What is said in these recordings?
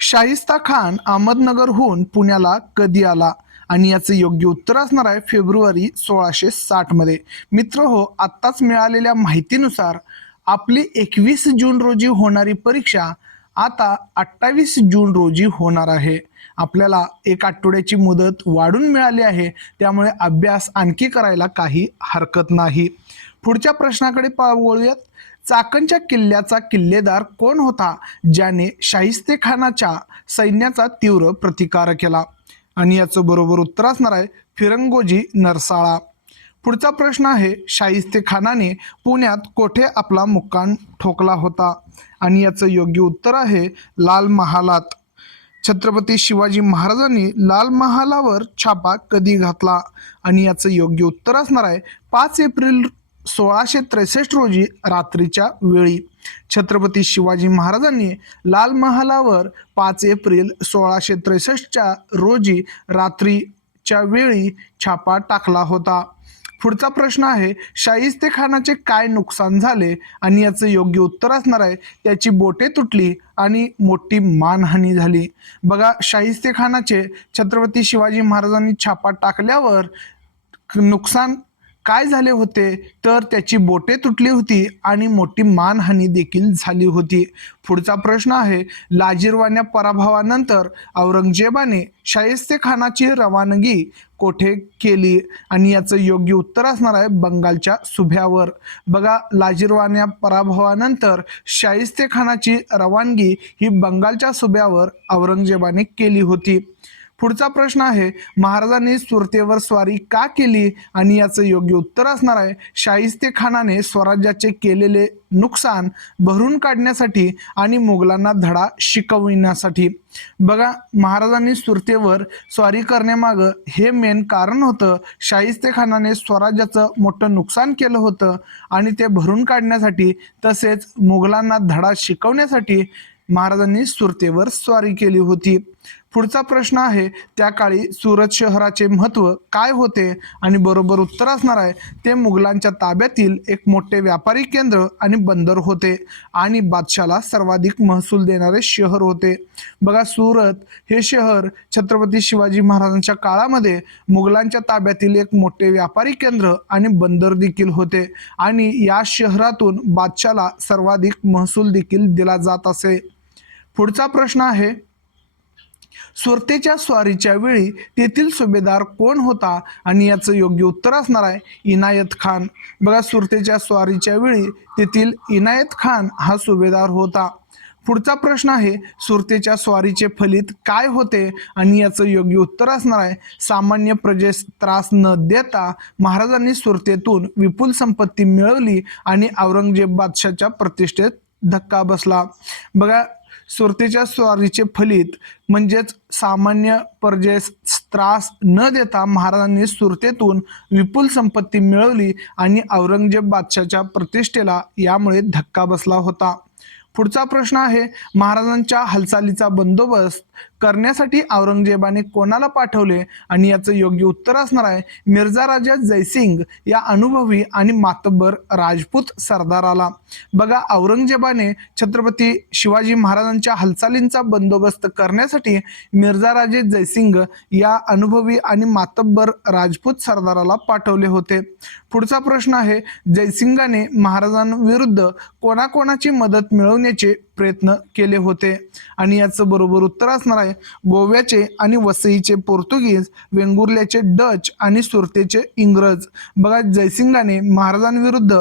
शाहिस्ता खान अहमदनगरहून पुण्याला कधी आला? आणि याचं योग्य उत्तर असणार आहे फेब्रुवारी 1660 मध्ये. मित्र हो, आत्ताच मिळालेल्या माहितीनुसार आपली 21 जून रोजी होणारी परीक्षा आता 28 जून रोजी होणार आहे. आपल्याला एक आठवड्याची मुदत वाढून मिळाली आहे, त्यामुळे अभ्यास आणखी करायला काही हरकत नाही. पुढच्या प्रश्नाकडे वळूयात. चाकणच्या किल्ल्याचा किल्लेदार कोण होता ज्याने शाहिस्तेखानाच्या सैन्याचा तीव्र प्रतिकार केला? आणि याचं बरोबर उत्तर असणार आहे फिरंगोजी नरसाळा. पुढचा प्रश्न आहे, शाहिस्तेखानाने पुण्यात कोठे आपला मुक्काम ठोकला होता? आणि याचं योग्य उत्तर आहे लाल महालात. छत्रपती शिवाजी महाराजांनी लाल महालावर छापा कधी घातला? आणि याचं योग्य उत्तर असणार आहे 5 एप्रिल 1663 रोजी रात्रीच्या वेळी. छत्रपती शिवाजी महाराजांनी लाल महालावर 5 एप्रिल 1663 रोजी रात्रीच्या वेळी छापा टाकला होता. पुढचा प्रश्न आहे, शाहिस्तेखानाचे काय नुकसान झाले? आणि याचं योग्य उत्तर असणार आहे त्याची बोटे तुटली आणि मोठी मानहानी झाली. बघा, शाहिस्तेखानाचे छत्रपती शिवाजी महाराजांनी छापा टाकल्यावर नुकसान काय झाले होते, तर त्याची बोटे तुटली होती आणि मोठी मानहानी देखील झाली होती. पुढचा प्रश्न आहे, लाजिरवाण्या पराभवानंतर औरंगजेबाने शाहिस्तेखानाची रवानगी कोठे केली? आणि याचं योग्य उत्तर असणार आहे बंगालच्या सुभ्यावर. बघा, लाजिरवाण्या पराभवानंतर शाहिस्तेखानाची रवानगी ही बंगालच्या सुभ्यावर औरंगजेबाने केली होती. पुढचा प्रश्न आहे, महाराजांनी सुरतेवर स्वारी का केली? आणि याचं योग्य उत्तर असणार आहे शाहिस्तेखानाने स्वराज्याचे केलेले नुकसान भरून काढण्यासाठी आणि मुघलांना धडा शिकविण्यासाठी. बघा, महाराजांनी सुरतेवर स्वारी करण्यामागं हे मेन कारण होतं. शाहिस्तेखानाने स्वराज्याचं मोठं नुकसान केलं होतं आणि ते भरून काढण्यासाठी तसेच मुघलांना धडा शिकवण्यासाठी महाराजांनी सुरतेवर स्वारी केली होती. पुढचा प्रश्न आहे, त्या काळी सुरत शहराचे महत्त्व काय होते? आणि बरोबर उत्तर असणार आहे ते मुघलांच्या ताब्यातील एक मोठे व्यापारी केंद्र आणि बंदर होते आणि बादशाला सर्वाधिक महसूल देणारे शहर होते. बघा, सुरत हे शहर छत्रपती शिवाजी महाराजांच्या काळामध्ये मुघलांच्या ताब्यातील एक मोठे व्यापारी केंद्र आणि बंदर देखील होते आणि या शहरातून बादशाला सर्वाधिक महसूल देखील दिला जात असे. पुढचा प्रश्न आहे, सुरतेच्या स्वारीच्या वेळी तेथील सुभेदार कोण होता? आणि याचं योग्य उत्तर असणार आहे इनायत खान. बघा, सुरतेच्या स्वारीच्या वेळी तेथील इनायत खान हा सुभेदार होता. पुढचा प्रश्न आहे, सुरतेच्या स्वारीचे फलित काय होते? आणि याचं योग्य उत्तर असणार आहे सामान्य प्रजेस त्रास न देता महाराजांनी सुरतेतून विपुल संपत्ती मिळवली आणि औरंगजेब बादशाच्या प्रतिष्ठेत धक्का बसला. बघा, सुरतेच्या स्वारीचे फलित म्हणजेच सामान्य प्रजेस त्रास न देता महाराजांनी सुरतेतून विपुल संपत्ती मिळवली आणि औरंगजेब बादशाच्या प्रतिष्ठेला यामुळे धक्का बसला होता. पुढचा प्रश्न आहे, महाराजांच्या हालचालीचा बंदोबस्त करण्यासाठी औरंगजेबाने कोणाला पाठवले? आणि याचं योग्य उत्तर असणार आहे मिर्झा राजा जयसिंग या अनुभवी आणि मातब्बर राजपूत सरदाराला. बघा, औरंगजेबाने छत्रपती शिवाजी महाराजांच्या हालचालींचा बंदोबस्त करण्यासाठी मिर्झा राजे जयसिंग या अनुभवी आणि मातब्बर राजपूत सरदाराला पाठवले होते. पुढचा प्रश्न आहे, जयसिंगाने महाराजांविरुद्ध कोणाकोणाची मदत मिळवण्याचे प्रयत्न केले होते? आणि याचं बरोबर उत्तर असणार आहे गोव्याचे आणि वसईचे पोर्तुगीज, वेंगुर्ल्याचे डच आणि सुरतेचे इंग्रज. बघा, जयसिंगाने महाराजांविरुद्ध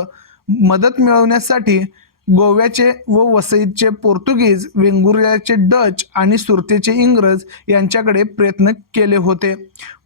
मदत मिळवण्यासाठी गोव्याचे व वसईचे पोर्तुगीज, वेंगुर्ल्याचे डच आणि सुरतेचे इंग्रज यांच्याकडे प्रयत्न केले होते.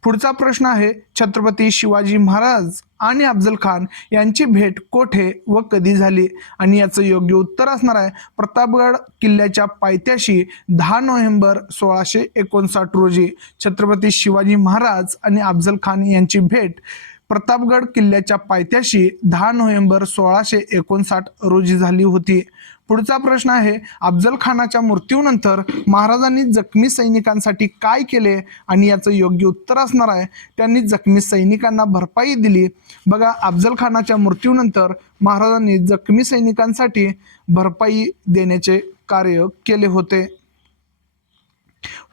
पुढचा प्रश्न आहे, छत्रपती शिवाजी महाराज आणि अफजल खान यांची भेट कोठे व कधी झाली? आणि याचं योग्य उत्तर असणार आहे प्रतापगड किल्ल्याच्या पायथ्याशी 10 नोव्हेंबर 1659 रोजी. छत्रपती शिवाजी महाराज आणि अफजल खान यांची भेट प्रतापगड किल्ल्याच्या पायथ्याशी 10 नोव्हेंबर 1659 रोजी झाली होती. पुढचा प्रश्न आहे, अफजल खानाच्या मृत्यूनंतर महाराजांनी जखमी सैनिकांसाठी काय केले? आणि याचं योग्य उत्तर असणार आहे त्यांनी जखमी सैनिकांना भरपाई दिली. बघा, अफजल खानाच्या मृत्यूनंतर महाराजांनी जखमी सैनिकांसाठी भरपाई देण्याचे कार्य केले होते.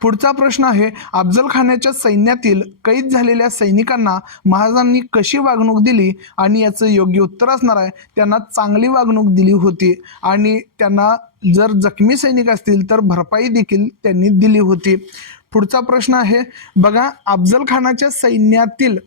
पुढचा प्रश्न आहे, अफजल खानाच्या सैन्यातील कैद झालेल्या सैनिकांना महाराजांनी कशी वागणूक दिली आणि याचं योग्य उत्तर असणार आहे, त्यांना चांगली वागणूक दिली होती आणि त्यांना जर जखमी सैनिक असतील तर भरपाई देखील त्यांनी दिली होती. पुढचा प्रश्न आहे बघा, अफजल खानाच्या सैन्यातील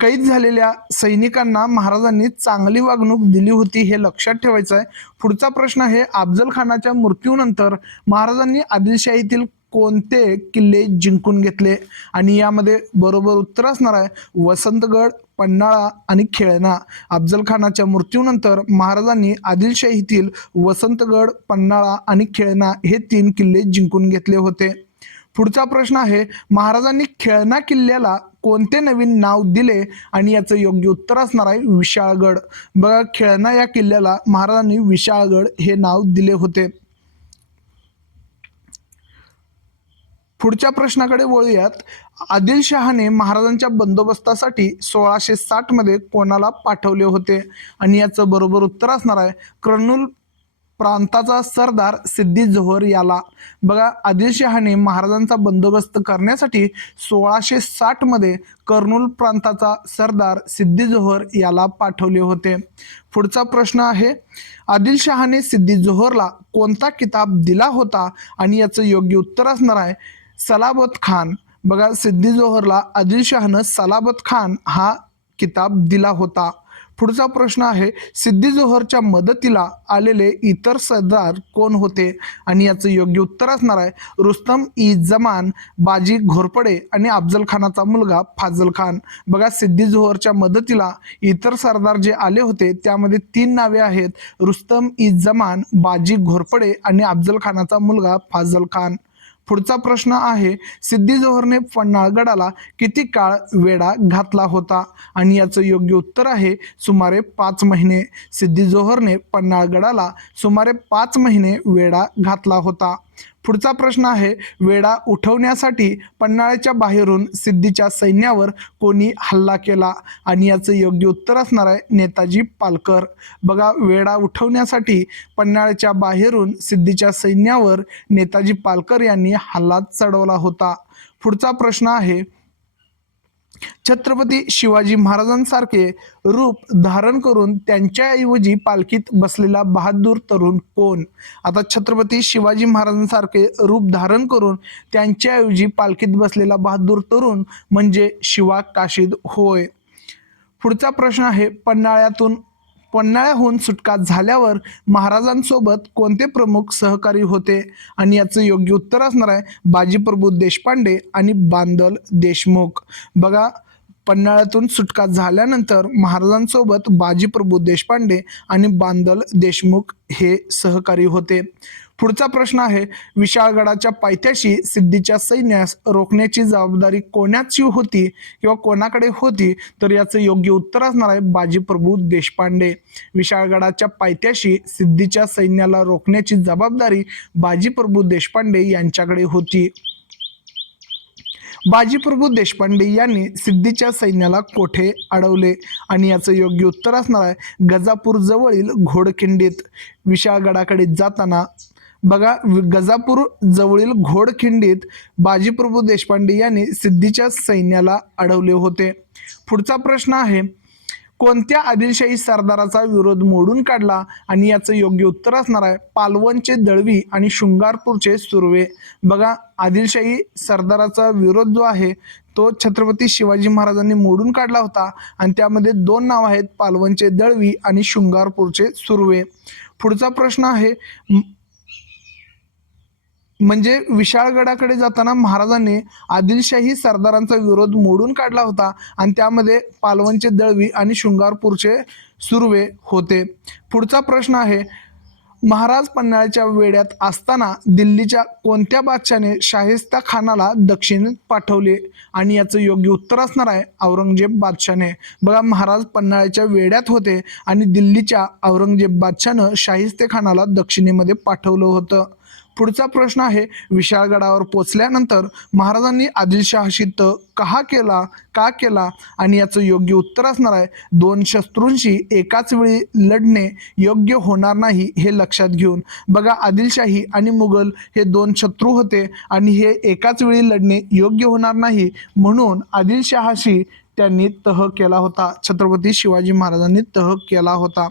कैद झालेल्या सैनिकांना महाराजांनी चांगली वागणूक दिली होती, हे लक्षात ठेवायचं आहे. पुढचा प्रश्न आहे, अफजल खानाच्या मृत्यूनंतर महाराजांनी आदिलशाहीतील कोणते किल्ले जिंकून घेतले आणि यामध्ये बरोबर उत्तर असणार आहे वसंतगड, पन्हाळा आणि खेळणा. अफजल खानाच्या मृत्यूनंतर महाराजांनी आदिलशाहीतील वसंतगड, पन्हाळा आणि खेळणा हे 3 किल्ले जिंकून घेतले होते. पुढचा प्रश्न आहे, महाराजांनी खेळणा किल्ल्याला कोणते नवीन नाव दिले आणि याचं योग्य उत्तर असणार आहे विशाळगड. बघा, खेळणा या किल्ल्याला महाराजांनी विशाळगड हे नाव दिले होते. पुढच्या प्रश्नाकडे वळूयात. आदिलशहाने महाराजांच्या बंदोबस्तासाठी 1660 मध्ये कोणाला पाठवले होते आणि याचं बरोबर उत्तर असणार आहे कर्नूल प्रांताचा सरदार सिद्दी जोहर याला. बघा, आदिलशहाने महाराजांचा बंदोबस्त करण्यासाठी 1660 मध्ये कर्नूल प्रांताचा सरदार सिद्दी जोहर याला पाठवले होते. पुढचा प्रश्न आहे, आदिलशहाने सिद्दी जोहरला कोणता किताब दिला होता आणि याचं योग्य उत्तर असणार आहे सलाबत खान. बघा, सिद्दी जोहरला आदिलशहानं सलाबत खान हा किताब दिला होता. पुढचा प्रश्न आहे, सिद्दी जोहरच्या मदतीला आलेले इतर सरदार कोण होते आणि याचं योग्य उत्तर असणार आहे रुस्तम ई जमान, बाजी घोरपडे आणि अफजल खानाचा मुलगा फाजल खान. बघा, सिद्दी जोहरच्या मदतीला इतर सरदार जे आले होते त्यामध्ये 3 नावे आहेत, रुस्तम ई जमान, बाजी घोरपडे आणि अफजल खानाचा मुलगा फाजल खान. पुढचा प्रश्न आहे, सिद्दी जोहरने पन्हाळगडाला किती काळ वेढा घातला होता आणि याचं योग्य उत्तर आहे सुमारे 5 महिने. सिद्दी जोहरने पन्हाळगडाला सुमारे 5 महिने वेढा घातला होता. पुढचा प्रश्न आहे, वेढा उठवण्यासाठी पन्हाळ्याच्या बाहेरून सिद्धीच्या सैन्यावर कोणी हल्ला केला आणि याचं योग्य उत्तर असणार आहे नेताजी पालकर. बघा, वेढा उठवण्यासाठी पन्हाळ्याच्या बाहेरून सिद्धीच्या सैन्यावर नेताजी पालकर यांनी हल्ला चढवला होता. पुढचा प्रश्न आहे, छत्रपती शिवाजी महाराजांसारखे रूप धारण करून त्यांच्याऐवजी पालखीत बसलेला बहादूर तरुण कोण? आता छत्रपती शिवाजी महाराजांसारखे रूप धारण करून त्यांच्याऐवजी पालखीत बसलेला बहादूर तरुण म्हणजे शिवा काशीद होय. पुढचा प्रश्न आहे, पन्हाळ्याहून सुटका झाल्यावर महाराजांसोबत कोणते प्रमुख सहकारी होते आणि याचं योग्य उत्तर असणार आहे बाजीप्रभू देशपांडे आणि बांदल देशमुख. बघा, पन्हाळ्यातून सुटका झाल्यानंतर महाराजांसोबत बाजीप्रभू देशपांडे आणि बांदल देशमुख हे सहकारी होते. पुढचा प्रश्न आहे, विशाळगडाच्या पायथ्याशी सिद्धीच्या सैन्यास रोखण्याची जबाबदारी कोणाची होती किंवा कोणाकडे होती? तर याचं योग्य उत्तर असणार आहे बाजीप्रभू देशपांडे. विशाळगडाच्या पायथ्याशी सिद्धीच्या सैन्याला रोखण्याची जबाबदारी बाजीप्रभू देशपांडे यांच्याकडे होती. बाजीप्रभू देशपांडे यांनी सिद्धीच्या सैन्याला कोठे अडवले आणि याचं योग्य उत्तर असणार आहे गजापूर जवळील घोडखिंडीत. विशाळगडाकडे जाताना बघा, गजापूर जवळील घोडखिंडीत बाजीप्रभू देशपांडे यांनी सिद्धीच्या सैन्याला अडवले होते. पुढचा प्रश्न आहे, कोणत्या आदिलशाही सरदाराचा विरोध मोडून काढला आणि याचं योग्य उत्तर असणार आहे पालवनचे दळवी आणि शृंगारपूरचे सुर्वे. बघा, आदिलशाही सरदाराचा विरोध जो आहे तो छत्रपती शिवाजी महाराजांनी मोडून काढला होता आणि त्यामध्ये 2 नाव आहेत पालवनचे दळवी आणि शृंगारपूरचे सुर्वे. पुढचा प्रश्न आहे, म्हणजे विशाळगडाकडे जाताना महाराजांनी आदिलशाही सरदारांचा विरोध मोडून काढला होता आणि त्यामध्ये पालवनचे दळवी आणि शृंगारपूरचे सुर्वे होते. पुढचा प्रश्न आहे, महाराज पन्हाळ्याच्या वेढ्यात असताना दिल्लीच्या कोणत्या बादशाने शाहिस्ता खानाला दक्षिणेत पाठवले आणि याचं योग्य उत्तर असणार आहे औरंगजेब बादशाने. बघा, महाराज पन्हाळ्याच्या वेढ्यात होते आणि दिल्लीच्या औरंगजेब बादशानं शाहिस्ते खानाला दक्षिणेमध्ये पाठवलं होतं. पुढचा प्रश्न आहे, विशाळगडावर पोचल्यानंतर महाराजांनी आदिलशहाशी तह का केला आणि याचं योग्य उत्तर असणार आहे, दोन शत्रूंशी एकाच वेळी लढणे योग्य होणार नाही हे लक्षात घेऊन. बघा, आदिलशाही आणि मुघल हे दोन शत्रू होते आणि हे एकाच वेळी लढणे योग्य होणार नाही म्हणून आदिलशहाशी त्यांनी तह केला होता. छत्रपती शिवाजी महाराजांनी तह केला होता.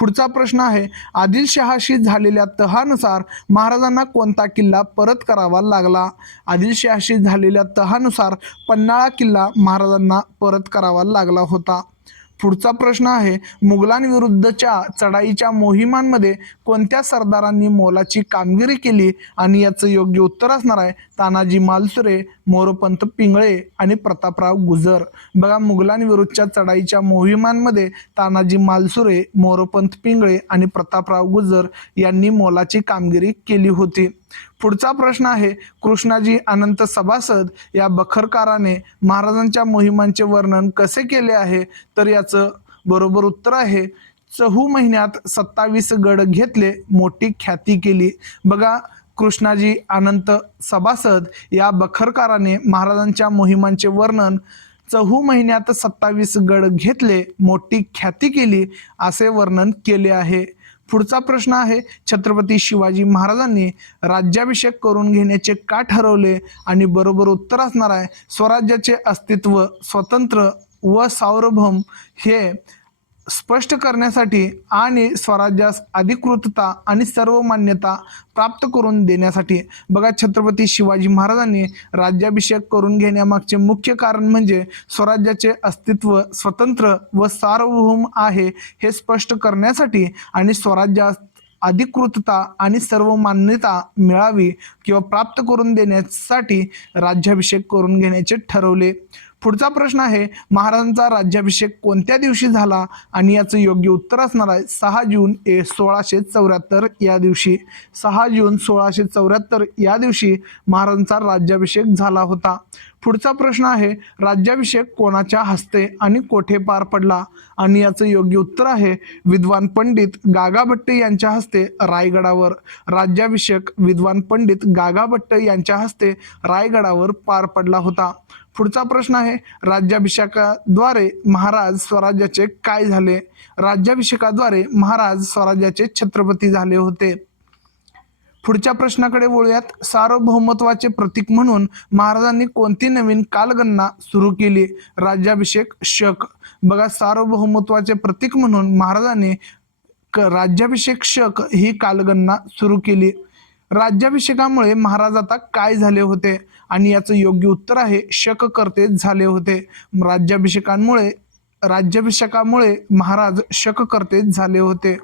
पुढचा प्रश्न आहे, आदिलशहाशी झालेल्या तहानुसार महाराजांना कोणता किल्ला परत करावा लागला? आदिलशहाशी झालेल्या तहानुसार पन्हाळा किल्ला महाराजांना परत करावा लागला होता. पुढचा प्रश्न आहे, मुघलांविरुद्धच्या चढाईच्या मोहिमांमध्ये कोणत्या सरदारांनी मोलाची कामगिरी केली आणि याचं योग्य उत्तर असणार आहे, तानाजी मालुसरे, मोरोपंत पिंगळे आणि प्रतापराव गुजर. बघा, मुघलांविरुद्धच्या चढाईच्या मोहिमांमध्ये तानाजी मालुसरे, मोरोपंत पिंगळे आणि प्रतापराव गुजर यांनी मोलाची कामगिरी केली होती. पुढचा प्रश्न आहे, कृष्णाजी अनंत सभासद या बखरकाराने महाराजांच्या मोहिमांचे वर्णन कसे केले आहे? तर याचं बरोबर उत्तर आहे, चहू महिन्यात 27 गड घेतले, मोठी ख्याती केली. बघा, कृष्णाजी अनंत सभासद या बखरकाराने महाराजांच्या मोहिमांचे वर्णन चहू महिन्यात 27 गड घेतले, मोठी ख्याती केली असे वर्णन केले आहे. पुढचा प्रश्न आहे, छत्रपती शिवाजी महाराजांनी राज्याभिषेक करून घेण्याचे का ठरवले? आणि बरोबर उत्तर असणार आहे, स्वराज्याचे अस्तित्व, स्वतंत्र व सार्वभौम हे स्पष्ट करण्यासाठी आणि स्वराज्यास अधिकृतता आणि सर्व मान्यता प्राप्त करून देण्यासाठी. बघा, छत्रपती शिवाजी महाराजांनी राज्याभिषेक करून घेण्यामागचे मुख्य कारण म्हणजे स्वराज्याचे अस्तित्व स्वतंत्र व सार्वभौम आहे हे स्पष्ट करण्यासाठी आणि स्वराज्यास अधिकृतता आणि सर्व मान्यता मिळावी किंवा प्राप्त करून देण्यासाठी राज्याभिषेक करून घेण्याचे ठरवले. पुढचा प्रश्न आहे, महाराजांचा राज्याभिषेक कोणत्या दिवशी झाला? आणि याचं योग्य उत्तर असणार आहे 6 जून 1674 या दिवशी. 6 जून 1674 या दिवशी महाराजांचा राज्याभिषेक झाला होता. पुढचा प्रश्न आहे, राज्याभिषेक कोणाच्या हस्ते आणि कोठे पार पडला? आणि याचं योग्य उत्तर आहे, विद्वान पंडित गागाभट्ट यांच्या हस्ते रायगडावर. राज्याभिषेक विद्वान पंडित गागाभट्ट यांच्या हस्ते रायगडावर पार पडला होता. पुढचा प्रश्न आहे, राज्याभिषेकाद्वारे महाराज स्वराज्याचे काय झाले? राज्याभिषेकाद्वारे महाराज स्वराज्याचे छत्रपती झाले होते. पुढच्या प्रश्नाकडे वळूयात, सार्वभौमत्वाचे प्रतीक म्हणून महाराजांनी कोणती नवीन कालगणना सुरू केली? राज्याभिषेक शक. बघा, सार्वभौमत्वाचे प्रतीक म्हणून महाराजांनी राज्याभिषेक शक ही कालगणना सुरू केली. राज्याभिषेकामुळे महाराज आता काय झाले होते? आणि याचं योग्य उत्तर आहे, शककर्ते झाले होते. राज्याभिषेकामुळे महाराज शककर्ते झाले होते.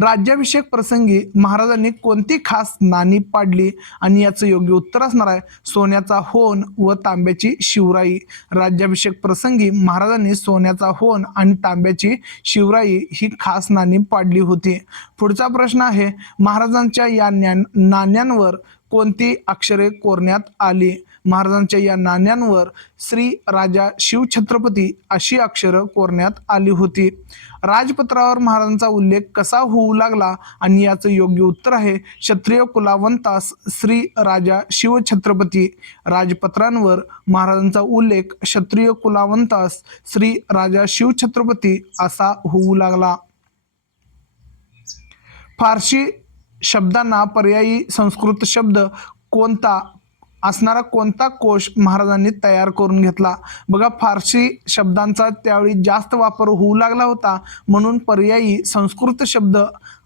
राज्याभिषेक प्रसंगी महाराजांनी कोणती खास नाणी पाडली? आणि याचं योग्य उत्तर असणार आहे, सोन्याचा होन व तांब्याची शिवराई. राज्याभिषेक प्रसंगी महाराजांनी सोन्याचा होन आणि तांब्याची शिवराई ही खास नाणी पाडली होती. पुढचा प्रश्न आहे, महाराजांच्या या नाण्यांवर कोणती अक्षरे कोरण्यात आली? महाराजांच्या या नाण्यांवर श्री राजा शिवछत्रपती अशी अक्षरं कोरण्यात आली होती. राजपत्रावर महाराजांचा उल्लेख कसा होऊ लागला? आणि याचं योग्य उत्तर आहे, क्षत्रिय कुलावंतास श्री राजा शिवछत्रपती. राजपत्रांवर महाराजांचा उल्लेख क्षत्रिय कुलावंतास श्री राजा शिवछत्रपती असा होऊ लागला. फारसी शब्दांना पर्यायी संस्कृत शब्द कोणता असणारा कोणता कोश महाराजांनी तयार करून घेतला? बघा, फारसी शब्दांचा त्यावेळी जास्त वापर होऊ लागला होता म्हणून पर्यायी संस्कृत शब्द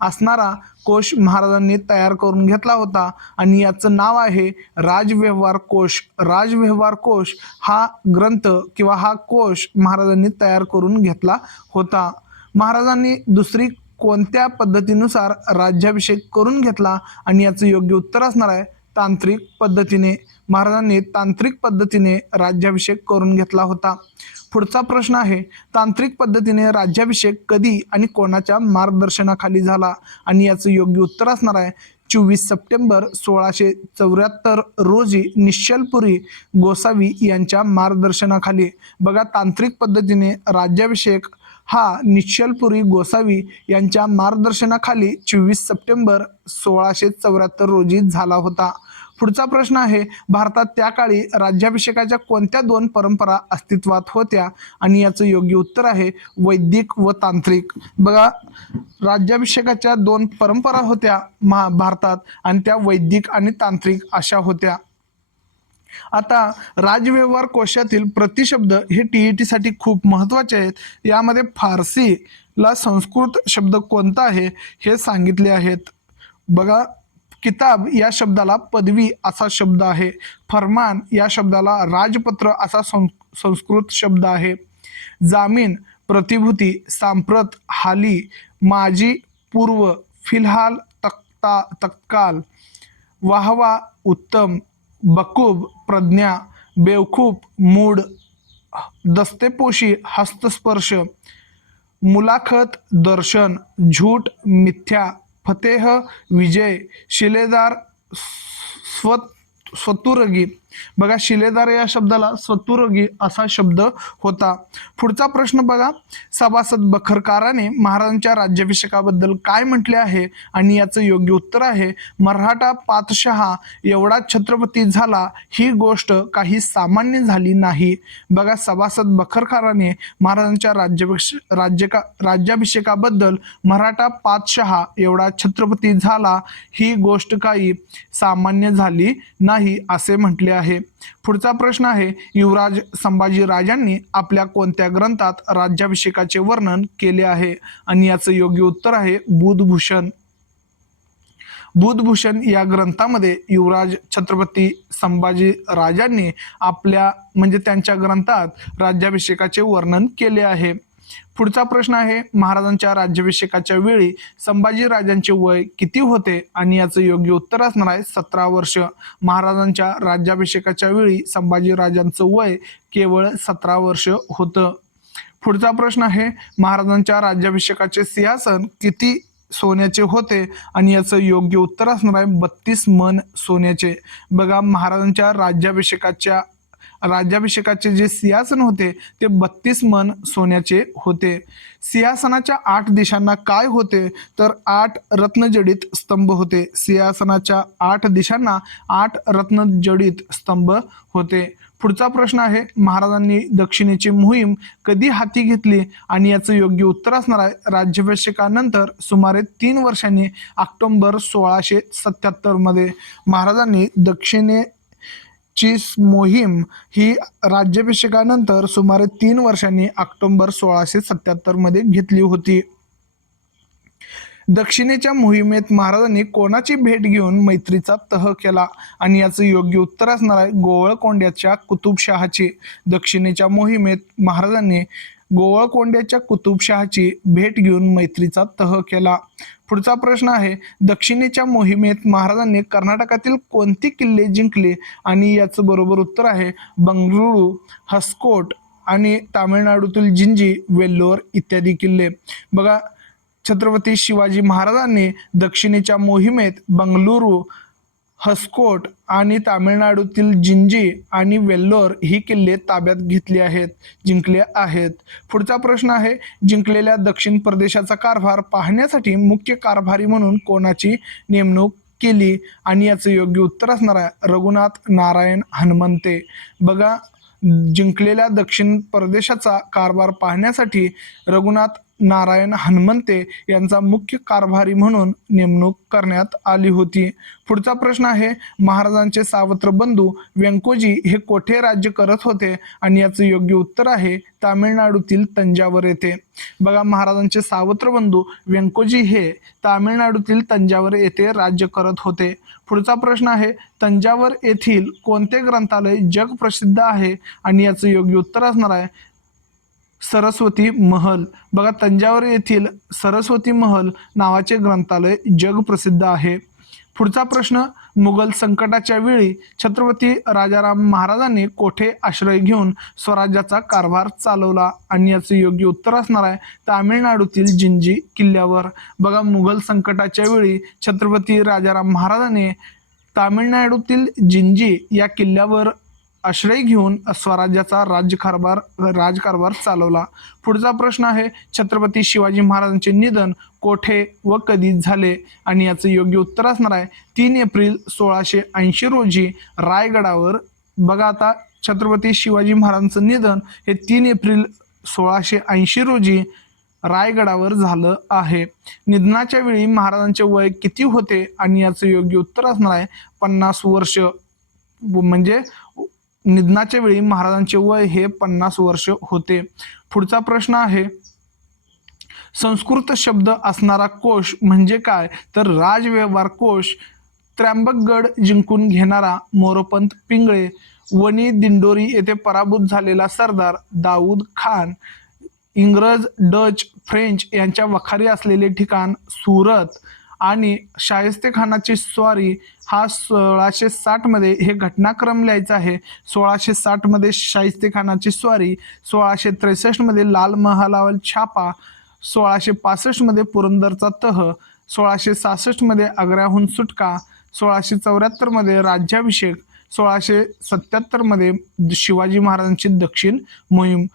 असणारा कोश महाराजांनी तयार करून घेतला होता आणि याचं नाव आहे राजव्यवहार कोश. राजव्यवहार कोश हा ग्रंथ किंवा हा कोश महाराजांनी तयार करून घेतला होता. महाराजांनी दुसरी कोणत्या पद्धतीनुसार राज्याभिषेक करून घेतला? आणि याचं योग्य उत्तर असणार आहे तांत्रिक पद्धतीने. महाराजांनी तांत्रिक पद्धतीने राज्याभिषेक करून घेतला होता. पुढचा प्रश्न आहे, तांत्रिक पद्धतीने राज्याभिषेक कधी आणि कोणाच्या मार्गदर्शनाखाली झाला? आणि याचं योग्य उत्तर असणार आहे 24 सप्टेंबर 1674 रोजी निश्चलपुरी गोसावी यांच्या मार्गदर्शनाखाली. बघा, तांत्रिक पद्धतीने राज्याभिषेक हा निश्चलपुरी गोसावी यांच्या मार्गदर्शनाखाली 24 सप्टेंबर 1674 रोजी झाला होता. पुढचा प्रश्न आहे, भारतात त्या काळी राज्याभिषेकाच्या कोणत्या दोन परंपरा अस्तित्वात होत्या? आणि याचं योग्य उत्तर आहे वैदिक व तांत्रिक. बघा, राज्याभिषेकाच्या दोन परंपरा होत्या भारतात आणि त्या वैदिक आणि तांत्रिक अशा होत्या. आता राजव्यवहार कोशातील प्रतिशब्द हे टीईटी साठी खूप महत्वाचे आहेत. यामध्ये फारसीला संस्कृत शब्द कोणता आहे हे सांगितले आहेत. बघा, किताब या शब्दाला पदवी असा शब्द आहे. फरमान या शब्दाला राजपत्र असा संस्कृत शब्द आहे. जामीन, प्रतिभूती, सांप्रत, हाली, माजी, पूर्व, फिलहाल, तत्काल, वाहवा, उत्तम, बकूब, प्रज्ञा, बेवकूफ, मूड, दस्तेपोशी, हस्तस्पर्श, मुलाखत, दर्शन, झूठ, मिथ्या, फतेह, विजय, शिलेदार, स्वतुरगी. बघा, शिलेदार या शब्दाला स्वतुरगी असा शब्द होता. पुढचा प्रश्न बघा, सभासद बखरकाराने महाराजांच्या राज्याभिषेकाबद्दल काय म्हटले आहे? आणि याचं योग्य उत्तर आहे मराठा पातशहा एवढा छत्रपती झाला, ही गोष्ट काही सामान्य झाली नाही. बघा, सभासद बखरकाराने महाराजांच्या राज्याभिषेकाबद्दल मराठा पातशहा एवढा छत्रपती झाला, ही गोष्ट काही सामान्य झाली नाही असे म्हटले आहे. पुढचा प्रश्न आहे, युवराज संभाजी राजांनी आपल्या कोणत्या ग्रंथात राज्याभिषेकाचे वर्णन केले आहे? आणि याचं योग्य उत्तर आहे बुधभूषण. बुधभूषण या ग्रंथामध्ये युवराज छत्रपती संभाजी राजांनी आपल्या त्यांच्या ग्रंथात राज्याभिषेकाचे वर्णन केले आहे. पुढचा प्रश्न आहे, महाराजांच्या राज्याभिषेकाच्या वेळी संभाजी राजांचे वय किती होते? आणि याचं योग्य उत्तर असणार आहे 17 वर्ष. महाराजांच्या राज्याभिषेकाच्या वेळी संभाजी राजांचं वय केवळ 17 वर्ष होतं. पुढचा प्रश्न आहे, महाराजांच्या राज्याभिषेकाचे सिंहासन किती सोन्याचे होते? आणि याचं योग्य उत्तर असणार आहे 32 मन सोन्याचे. बघा, महाराजांच्या राज्याभिषेकाचे जे सिंहासन होते ते 32 मन सोन्याचे होते. सिंहासनाच्या 8 दिशांना काय होते? तर 8 रत्नजडित स्तंभ होते. सिंहासनाच्या 8 दिशांना 8 रत्नजडित स्तंभ होते. पुढचा प्रश्न आहे, महाराजांनी दक्षिणेची मोहीम कधी हाती घेतली? आणि याचं योग्य उत्तर असणार आहे राज्याभिषेकानंतर सुमारे 3 वर्षांनी ऑक्टोबर 1677 मध्ये महाराजांनी दक्षिणेची मोहीम ही राज्याभिषेकानंतर सुमारे 3 वर्षांनी ऑक्टोबर 1677 मध्ये घेतली होती. दक्षिणेच्या मोहिमेत महाराजांनी कोणाची भेट घेऊन मैत्रीचा तह केला? आणि याचं योग्य उत्तर असणार आहे गोवळकोंड्याच्या कुतुबशहाची. दक्षिणेच्या मोहिमेत महाराजांनी गोवळकोंड्याच्या कुतुबशहाची भेट घेऊन मैत्रीचा तह केला. पुढचा प्रश्न आहे, दक्षिणेच्या मोहिमेत महाराजांनी कर्नाटकातील कोणते किल्ले जिंकले? आणि याचं बरोबर उत्तर आहे बंगळुरू, हस्कोट आणि तामिळनाडूतील जिंजी, वेल्लोर इत्यादी किल्ले. बघा, छत्रपती शिवाजी महाराजांनी दक्षिणेच्या मोहिमेत बंगळुरू, हस्कोट आणि तामिळनाडूतील जिंजी आणि वेल्लोर ही किल्ले ताब्यात जिंकले आहेत. पुढचा प्रश्न आहे, जिंकलेल्या दक्षिण प्रदेशाचा कारभार पाहण्यासाठी मुख्य कारभारी म्हणून कोणाची नेमणूक केली? आणि याचं योग्य उत्तर असणार आहे रघुनाथ नारायण हनुमंते. बघा, जिंकलेल्या दक्षिण प्रदेशाचा कारभार पाहण्यासाठी रघुनाथ नारायण हनुमंते यांचा मुख्य कारभारी म्हणून नेमणूक करण्यात आली होती. पुढचा प्रश्न आहे, महाराजांचे सावत्र बंधू व्यंकोजी हे कोठे राज्य करत होते? आणि याचं योग्य उत्तर आहे तामिळनाडूतील तंजावर येथे. बघा, महाराजांचे सावत्र बंधू व्यंकोजी हे तामिळनाडूतील तंजावर येथे राज्य करत होते. पुढचा प्रश्न आहे, तंजावर येथील कोणते ग्रंथालय जग प्रसिद्ध आहे? आणि याचं योग्य उत्तर असणार आहे सरस्वती महल. बघा, तंजावर येथील सरस्वती महल नावाचे ग्रंथालय जग प्रसिद्ध आहे. पुढचा प्रश्न, मुघल संकटाच्या वेळी छत्रपती राजाराम महाराजांनी कोठे आश्रय घेऊन स्वराज्याचा कारभार चालवला? आणि याचं योग्य उत्तर असणार आहे तामिळनाडूतील जिंजी किल्ल्यावर. बघा, मुघल संकटाच्या वेळी छत्रपती राजाराम महाराजांनी तामिळनाडूतील जिंजी या किल्ल्यावर आश्रय घेऊन स्वराज्याचा राजकारभार चालवला. पुढचा प्रश्न आहे, छत्रपती शिवाजी महाराजांचे निधन कोठे व कधी झाले? आणि याचं योग्य उत्तर असणार आहे 3 एप्रिल 1680 रोजी रायगडावर. बघा आता, छत्रपती शिवाजी महाराजांचं निधन हे 3 एप्रिल 1680 रोजी रायगडावर झालं आहे. निधनाच्या वेळी महाराजांचे वय किती होते? आणि याचं योग्य उत्तर असणार आहे 50 वर्ष. म्हणजे निधनाच्या वेळी महाराजांचे वय हे 50 वर्ष होते. पुढचा प्रश्न आहे, संस्कृत शब्द असणारा कोश म्हणजे काय? तर राजव्यवहार कोश. त्र्यंबकगड जिंकून घेणारा मोरोपंत पिंगळे. वणी दिंडोरी येथे पराभूत झालेला सरदार दाऊद खान. इंग्रज, डच, फ्रेंच यांच्या वखारी असलेले ठिकाण सुरत. आणि शाहिस्तेखानाची स्वारी हा 1660 मध्ये हे घटनाक्रम लिहायचा आहे. 1660 मध्ये शाहिस्तेखानाची स्वारी, 1663 मध्ये लाल महालावर छापा, 1665 मध्ये पुरंदरचा तह, 1666 मध्ये आग्र्याहून सुटका, 1674 मध्ये राज्याभिषेक, 1677 मध्ये शिवाजी महाराजांची दक्षिण मोहीम.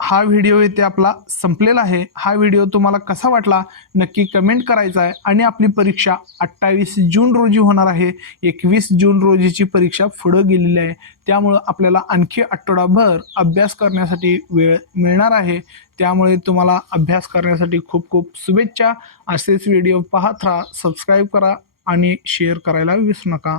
हा व्हिडिओ इथे आपला संपलेला आहे. हा व्हिडिओ तुम्हाला कसा वाटला नक्की कमेंट करायचा आहे. आणि आपली परीक्षा 28 जून रोजी होणार आहे. 21 जून रोजीची परीक्षा पुढं गेलेली आहे. त्यामुळं आपल्याला आणखी आठवडाभर अभ्यास करण्यासाठी वेळ मिळणार आहे. त्यामुळे तुम्हाला अभ्यास करण्यासाठी खूप खूप शुभेच्छा. असेच व्हिडिओ पाहत राहा, सबस्क्राईब करा आणि शेअर करायला विसरू नका.